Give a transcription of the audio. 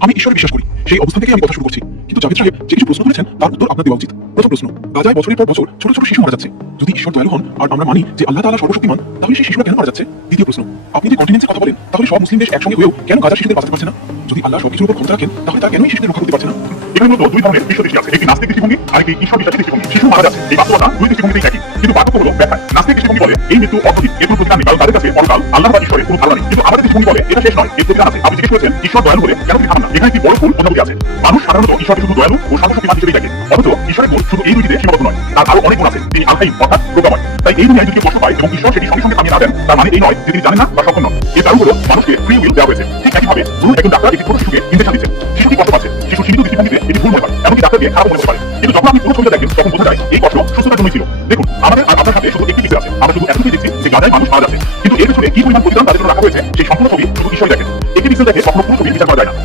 আমি ঈশ্বরে বিশ্বাস করি, সেই অবস্থান থেকে আমি কথা শুরু করছি। কিন্তু জাভেদ সাহেব যে কিছু প্রশ্ন করেছেন তার উত্তর আপনার দেওয়া উচিত। প্রথম প্রশ্ন, গাজায় বছরের পর বছর ছোট ছোট শিশু মারা যাচ্ছে। যদি ঈশ্বর দয়ালু হন আর আমরা মানি যে আল্লাহ তাআলা সর্বশক্তিমান, তাহলে সেই শিশুরা কেন মারা যাচ্ছে? দ্বিতীয় প্রশ্ন, আপনি যে কন্টিনেন্সের কথা বলেন, তাহলে সব মুসলিম দেশ একসঙ্গে হয়েও কেন গাজার শিশুদের বাঁচাতে পারছে না? যদি আল্লাহ সবকিছুর উপর ক্ষমতা রাখেন, তাহলে তারা কেন এই শিশুদের রক্ষা করতে পারছে না? এখানে মূলত দুই ধরনের বিশ্ব দৃষ্টি আছে, একটি নাস্তিক দৃষ্টিভঙ্গি আর একটি ঈশ্বর বিশ্বাসী দৃষ্টিভঙ্গি। শিশু মারা যাচ্ছে, এই বাস্তবতা দুই দৃষ্টিভঙ্গিতেই একই, কিন্তু পার্থক্য হলো ব্যাখ্যায়। নাস্তিক দৃষ্টিভঙ্গি বলে এই মৃত্যু অর্থহীন, এর কোনো প্রতিদান নেই, কারণ তাদের কাছে পরকাল, আল্লাহ বা ঈশ্বরের কোনো ধারণা নেই। কিন্তু আমাদের দৃষ্টিভঙ্গি বলে এটা শেষ নয়, এর প্রতিদান আছে। আপনি জিজ্ঞেস করেছেন ঈশ্বর দয়ালু হলে কেন তিনি থামান না? এখানে একটি বড় ভুল অনুভূতি আছে। মানুষ সাধারণত ঈশ্বরকে শুধু দয়ালু ও সর্বশক্তিমান হিসেবেই দেখে, অথচ ঈশ্বরের গুণ শুধু এই দুইটিতে সীমাবদ্ধ নয়, তার আরো অনেক গুণ আছে। তিনি আল-হাইম অর্থাৎ প্রজ্ঞাময়। তাই এই দুনিয়ায় যদি কেউ কষ্ট পায় এবং ঈশ্বর সেটি সঙ্গে সঙ্গে থামিয়ে না দেন, তার মানে এই নয় যে তিনি জানেন না বা সক্ষম নন। এর কারণ হলো মানুষকে ফ্রি উইল দেওয়া হয়েছে। ঠিক একইভাবে ধরুন একজন ডাক্তার একটি ছোট শিশুকে ইনজেকশন দিচ্ছেন, শিশুটি কষ্ট পাচ্ছে, শিশু সীমিত দৃষ্টিভঙ্গিতে এটি ভুল হতে পারে, এমনকি ডাক্তারকে খারাপ মনে হতে পারে। কিন্তু যখন আপনি পুরো ছবিটা দেখেন তখন বোঝা যায় এই কষ্ট সুস্থতার জন্যই ছিল। দেখুন, আমাদের আর আপনার হাতে শুধু একটি পিক্সেল আছে, আমরা শুধু এতটুকুই দেখছি যে গাজায় মানুষ মারা যাচ্ছে, কিন্তু এর পেছনে কি পরিমাণ প্রতিদান তাদের জন্য রাখা হয়েছে সেই সম্পূর্ণ ছবি শুধু ঈশ্বরই দেখেন। একটি পিক্সেল দেখে কখনো পুরো ছবি বিচার করা যায় না।